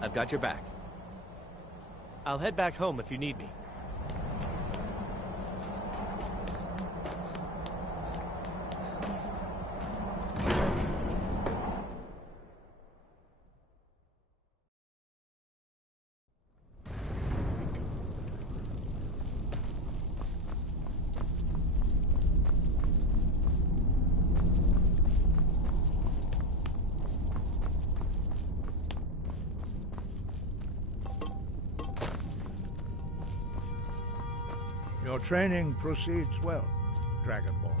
I've got your back. I'll head back home if you need me. Your training proceeds well, Dragonborn.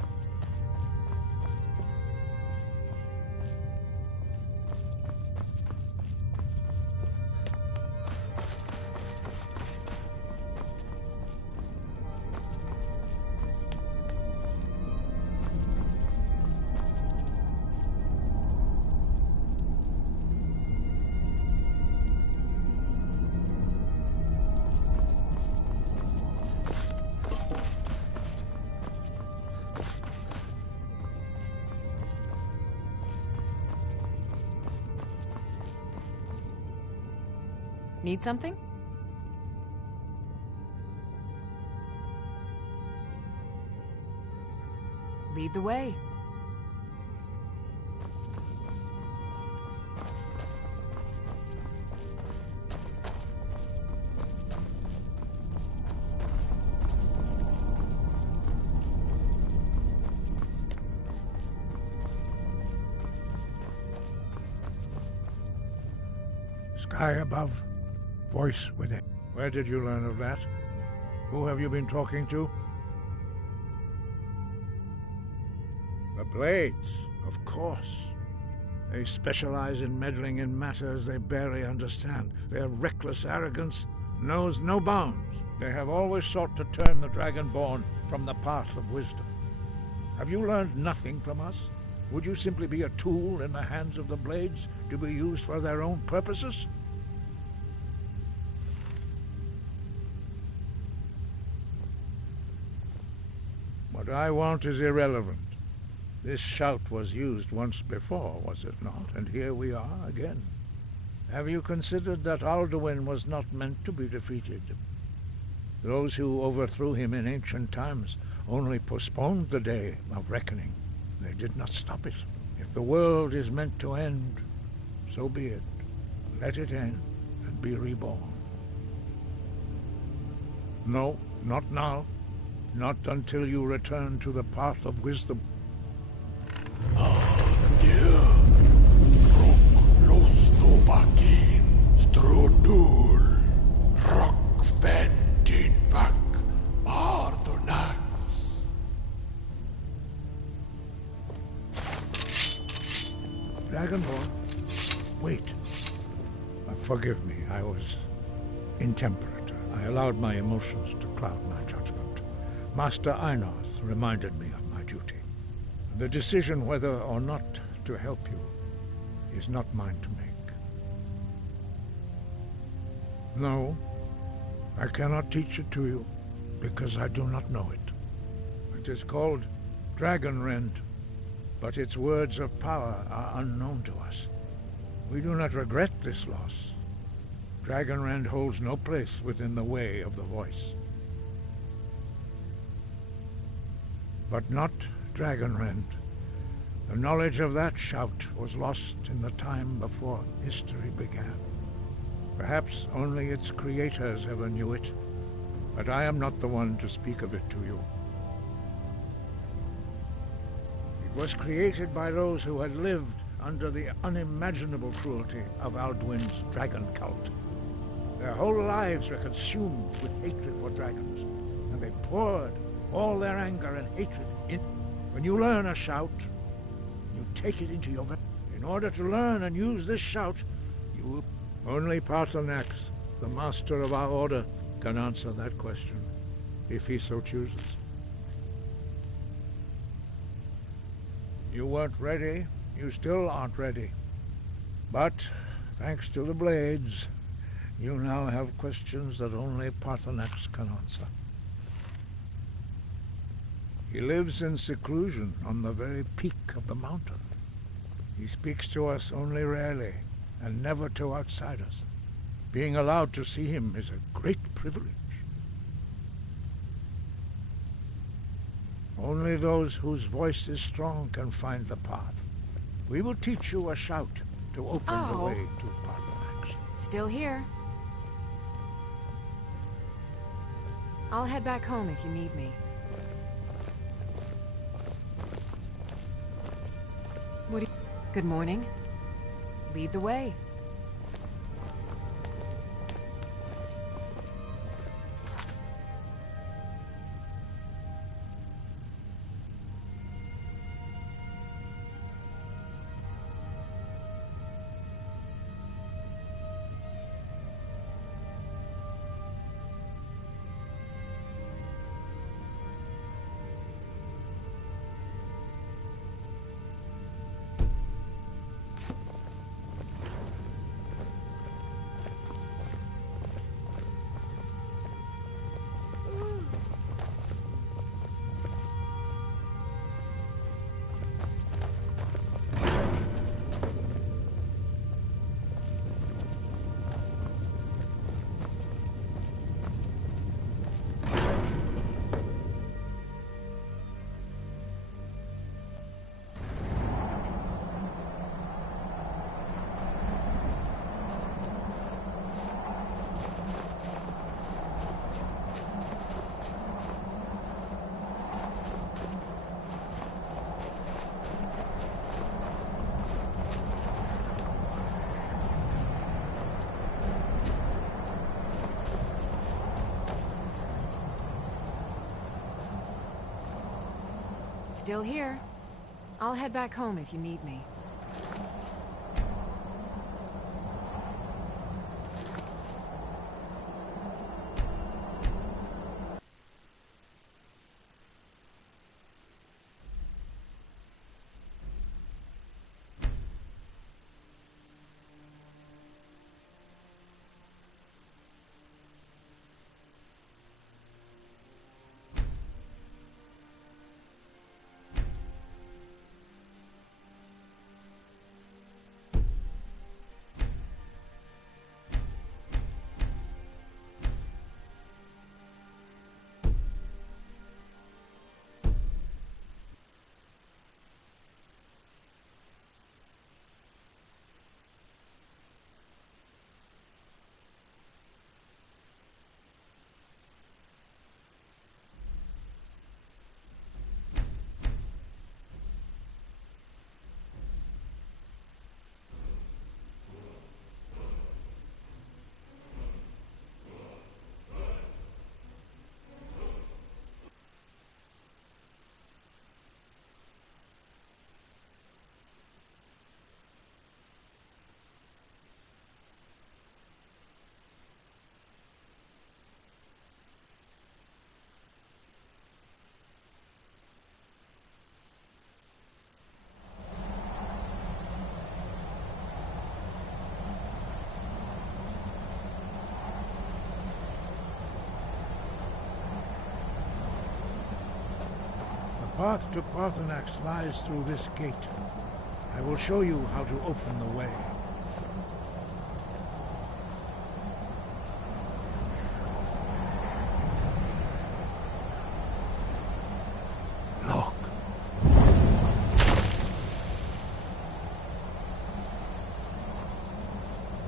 Need something? Lead the way. Sky above, voice within. Where did you learn of that? Who have you been talking to? The Blades, of course. They specialize in meddling in matters they barely understand. Their reckless arrogance knows no bounds. They have always sought to turn the Dragonborn from the path of wisdom. Have you learned nothing from us? Would you simply be a tool in the hands of the Blades to be used for their own purposes? What I want is irrelevant. This shout was used once before, was it not? And here we are again. Have you considered that Alduin was not meant to be defeated? Those who overthrew him in ancient times only postponed the day of reckoning. They did not stop it. If the world is meant to end, so be it. Let it end and be reborn. No, not now. Not until you return to the path of wisdom. Dragonborn, wait. Forgive me, I was intemperate. I allowed my emotions to cloud my judgment. Master Einarth reminded me of my duty. The decision whether or not to help you is not mine to make. No, I cannot teach it to you, because I do not know it. It is called Dragonrend, but its words of power are unknown to us. We do not regret this loss. Dragonrend holds no place within the way of the voice. But not Dragonrend. The knowledge of that shout was lost in the time before history began. Perhaps only its creators ever knew it, but I am not the one to speak of it to you. It was created by those who had lived under the unimaginable cruelty of Alduin's dragon cult. Their whole lives were consumed with hatred for dragons, and they poured all their anger and hatred in. When you learn a shout, you take it into your veins. In order to learn and use this shout, you will... Only Paarthurnax, the master of our order, can answer that question, if he so chooses. You weren't ready. You still aren't ready. But, thanks to the Blades, you now have questions that only Paarthurnax can answer. He lives in seclusion on the very peak of the mountain. He speaks to us only rarely, and never to outsiders. Being allowed to see him is a great privilege. Only those whose voice is strong can find the path. We will teach you a shout to open the way to Paarthurnax. Still here. I'll head back home if you need me. Good morning. Lead the way. Still here. I'll head back home if you need me. The path to Paarthurnax lies through this gate. I will show you how to open the way. Look.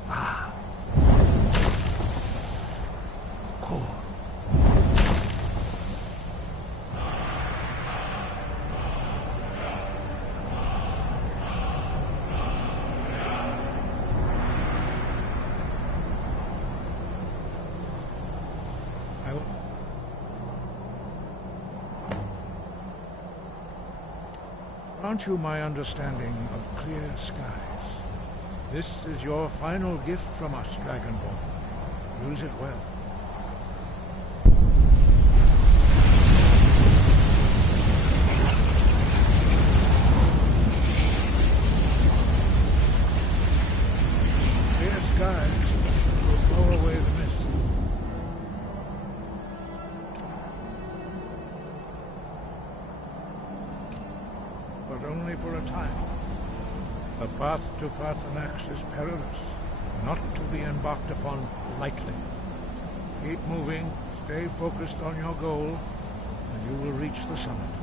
Va. Kor. Grant you my understanding of clear skies. This is your final gift from us, Dragonborn. Use it well. Clear skies will blow away the mist. But only for a time. The path to Paarthurnax is perilous. not to be embarked upon lightly. Keep moving, stay focused on your goal, and you will reach the summit.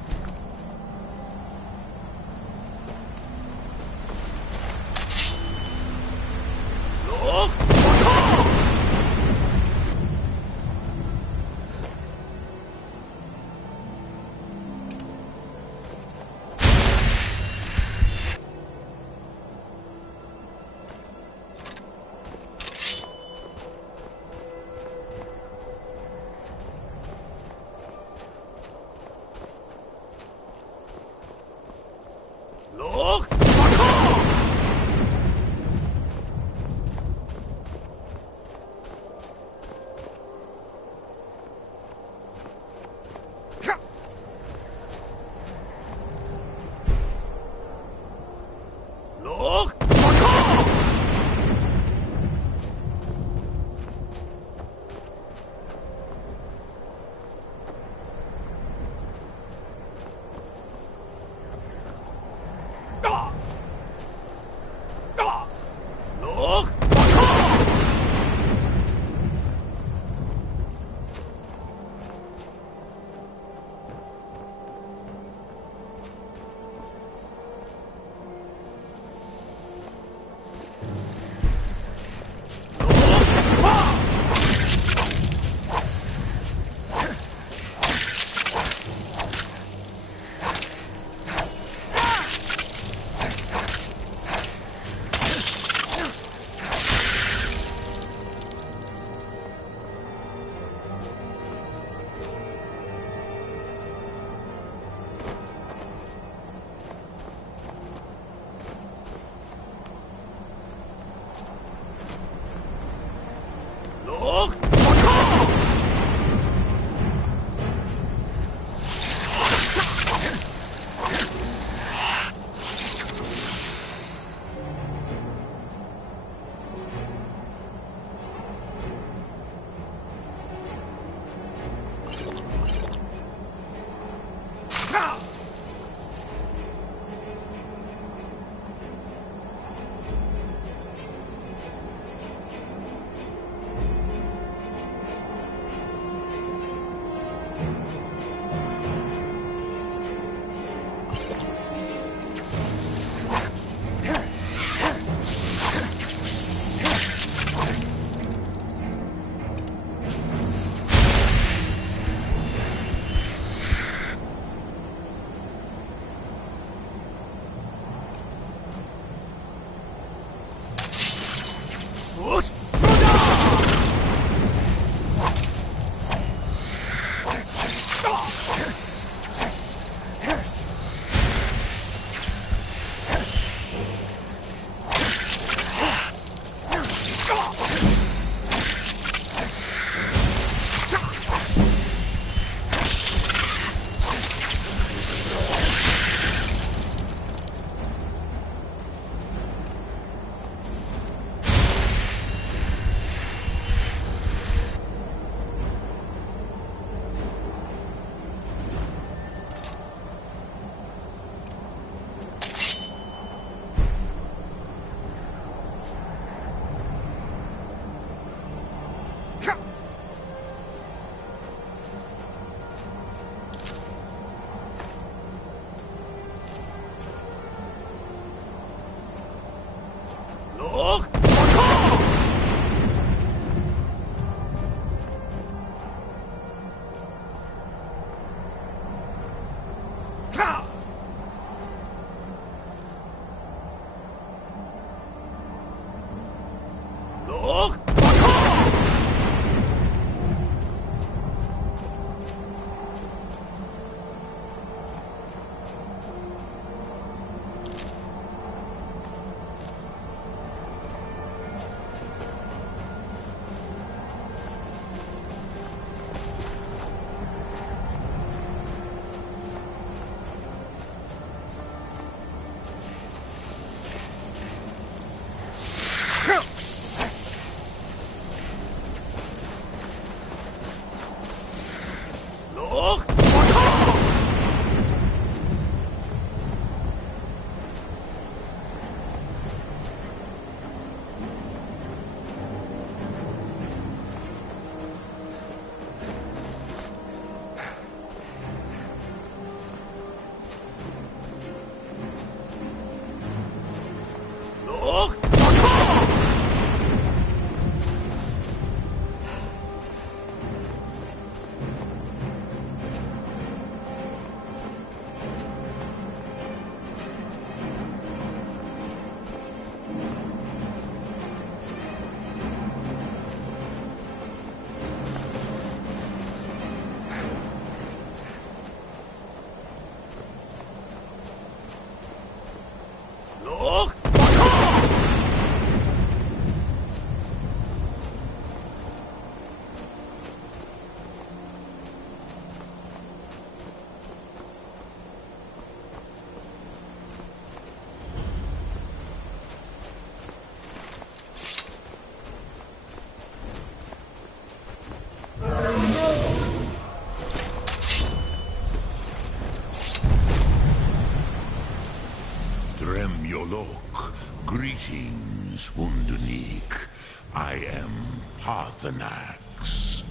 I am Parthenax.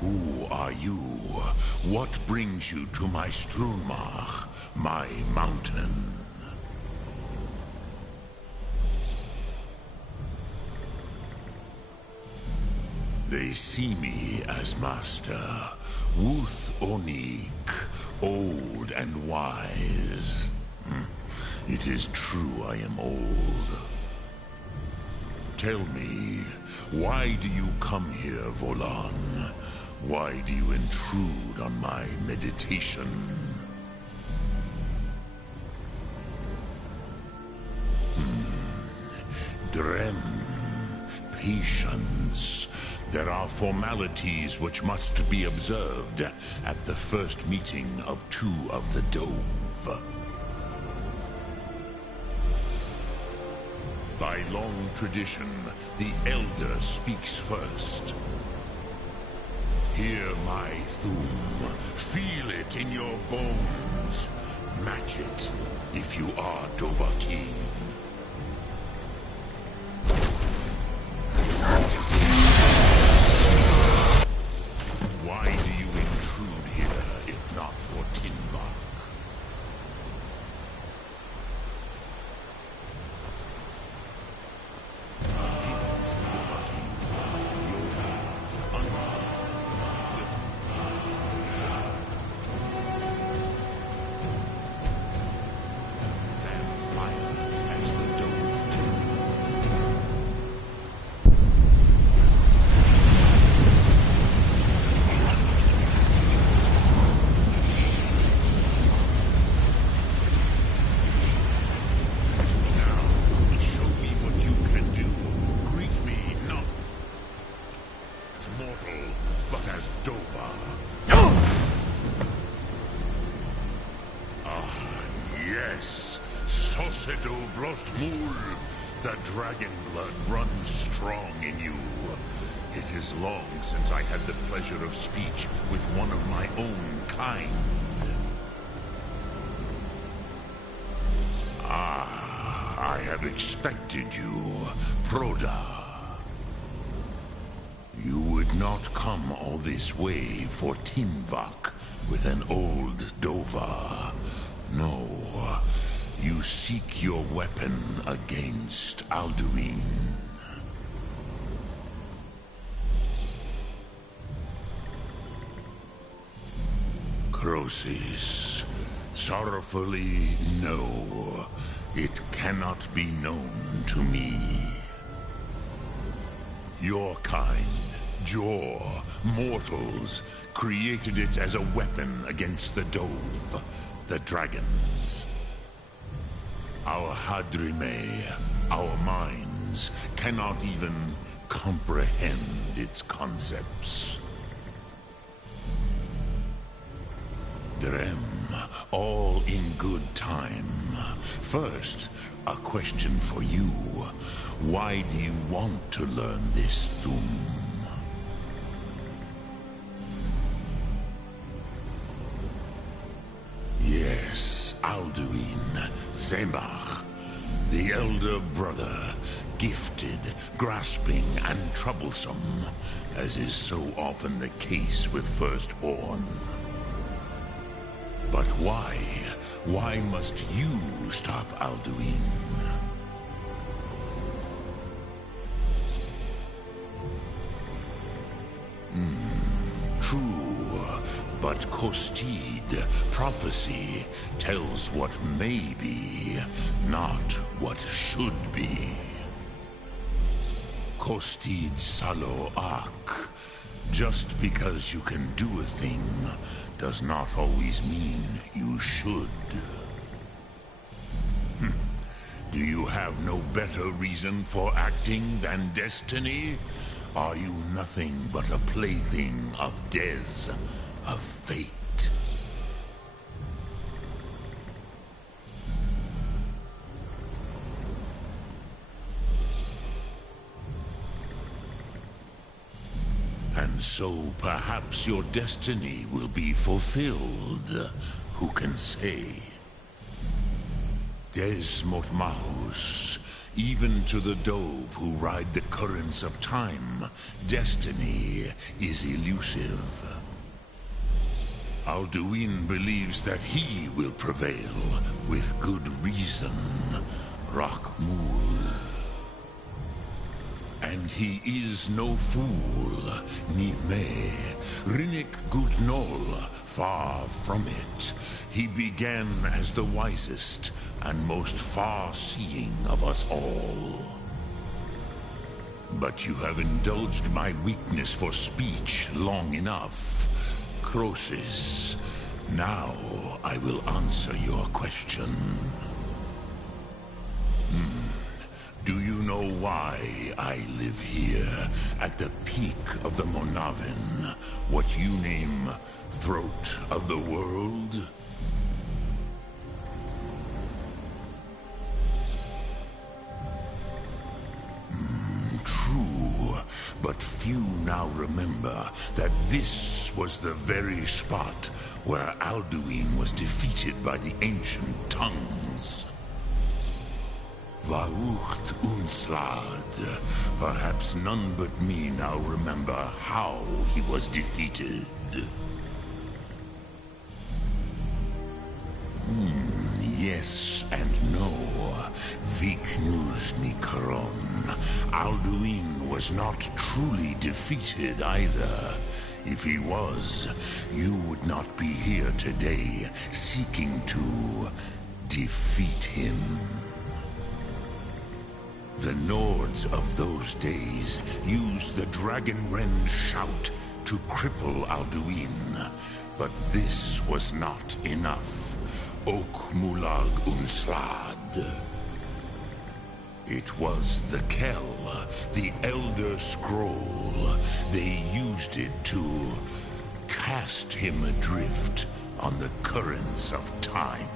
Who are you? What brings you to my Strunmach, my mountain? They see me as master, Wuth Onik, old and wise. It is true I am old. Tell me, why do you come here, Volan? Why do you intrude on my meditation? Drem, patience. There are formalities which must be observed at the first meeting of two of the Dove. By long tradition, the Elder speaks first. Hear my Thum. Feel it in your bones. Match it if you are Dovahkiin. Why do you intrude here if not for Tinvak? The dragon blood runs strong in you. It is long since I had the pleasure of speech with one of my own kind. I have expected you, Proda. You would not come all this way for Tinvak with an old Dova. No. You seek your weapon against Alduin. Crosis, sorrowfully, no. It cannot be known to me. Your kind, Jor, mortals, created it as a weapon against the Dove, the dragons. Our Hadrime, our minds, cannot even comprehend its concepts. Drem, all in good time. First, a question for you. Why do you want to learn this Thum? Yes, Alduin, Zemach, the elder brother, gifted, grasping, and troublesome, as is so often the case with firstborn. But why? Why must you stop Alduin? True, but Kostid, prophecy, tells what may be, not what should be. Kostid Salo Ak. Just because you can do a thing does not always mean you should. Do you have no better reason for acting than destiny? Are you nothing but a plaything of Dez, of fate? And so perhaps your destiny will be fulfilled. Who can say? Des Motmahus, Even to the dove who ride the currents of time, destiny is elusive. Alduin believes that he will prevail, with good reason. Rakmul. And he is no fool, Nime. Rinnik Gudnol, far from it. He began as the wisest and most far-seeing of us all. But you have indulged my weakness for speech long enough. Croesus, now I will answer your question. Do you know why I live here, at the peak of the Monavin, what you name Throat of the World? True, but few now remember that this was the very spot where Alduin was defeated by the ancient tongues. Vaucht Unslad. Perhaps none but me now remember how he was defeated. Yes and no. Viknus Nikaron. Alduin was not truly defeated either. If he was, you would not be here today seeking to defeat him. The Nords of those days used the Dragonrend shout to cripple Alduin, but this was not enough. Ok Mulag Unslad. It was the Kell, the Elder Scroll. They used it to cast him adrift on the currents of time.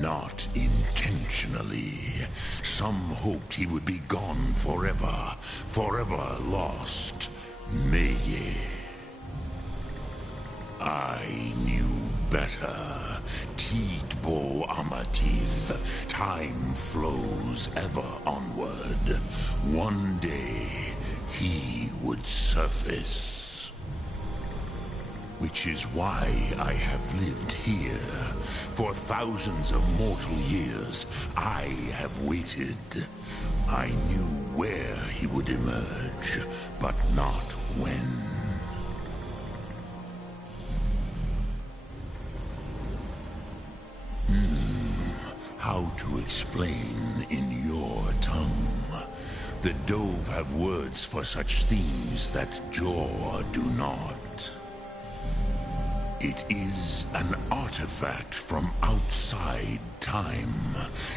Not intentionally. Some hoped he would be gone forever, forever lost. Meye. I knew better. Tidbo Amativ. Time flows ever onward. One day, he would surface. Which is why I have lived here. For thousands of mortal years, I have waited. I knew where he would emerge, but not when. How to explain in your tongue? The Dove have words for such things that Jor do not. It is an artifact from outside time.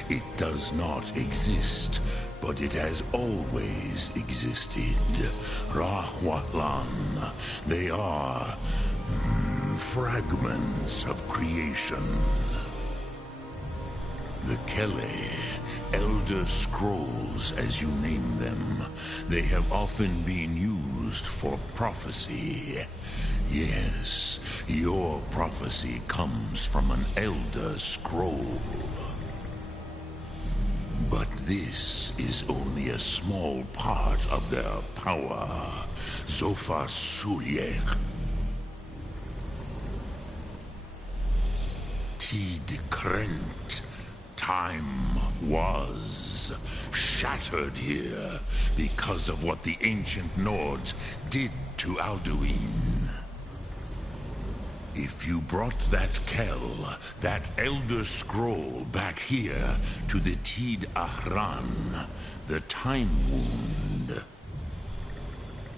It does not exist, but it has always existed. Rahwatlan. They are fragments of creation. The Kele, Elder Scrolls as you name them, they have often been used for prophecy. Yes, your prophecy comes from an Elder Scroll. But this is only a small part of their power. Zofa Sulyek. Tid Krent. Time was shattered here because of what the ancient Nords did to Alduin. If you brought that Kell, that Elder Scroll back here to the Tid Ahran, the Time Wound,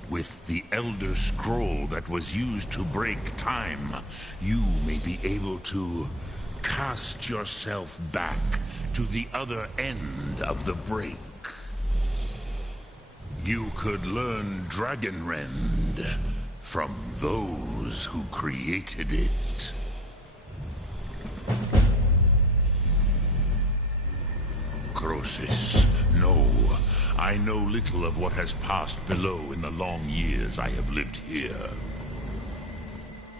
with the Elder Scroll that was used to break time, you may be able to cast yourself back to the other end of the break. You could learn Dragonrend from those who created it. Croesus, no. I know little of what has passed below in the long years I have lived here.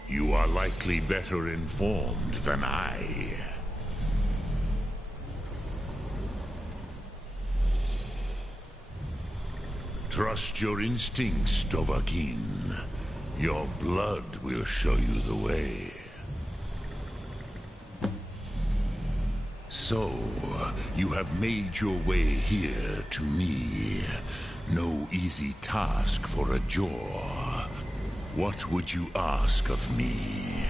You are likely better informed than I. Trust your instincts, Dovahkiin. Your blood will show you the way. So, you have made your way here to me. No easy task for a Jor. What would you ask of me?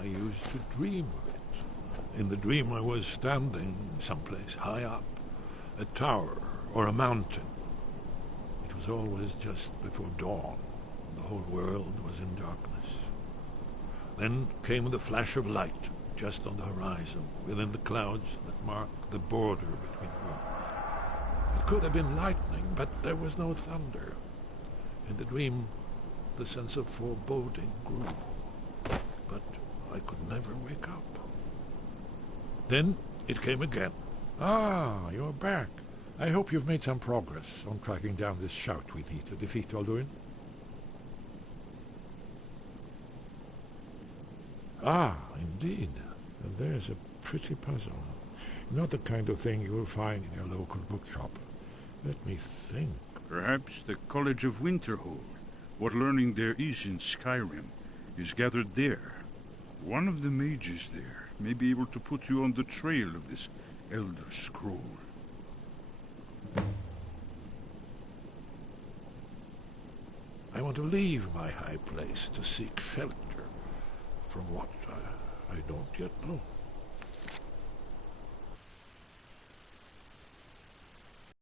I used to dream of it. In the dream I was standing someplace high up, a tower or a mountain. It was always just before dawn. The whole world was in darkness. Then came the flash of light, just on the horizon, within the clouds that marked the border between worlds. It could have been lightning, but there was no thunder. In the dream, the sense of foreboding grew. But I could never wake up. Then it came again. Ah, you're back. I hope you've made some progress on tracking down this shout we need to defeat Alduin. Ah, indeed. There's a pretty puzzle. Not the kind of thing you will find in your local bookshop. Let me think. Perhaps the College of Winterhold. What learning there is in Skyrim is gathered there. One of the mages there may be able to put you on the trail of this Elder Scroll. I want to leave my high place to seek shelter from what I don't yet know.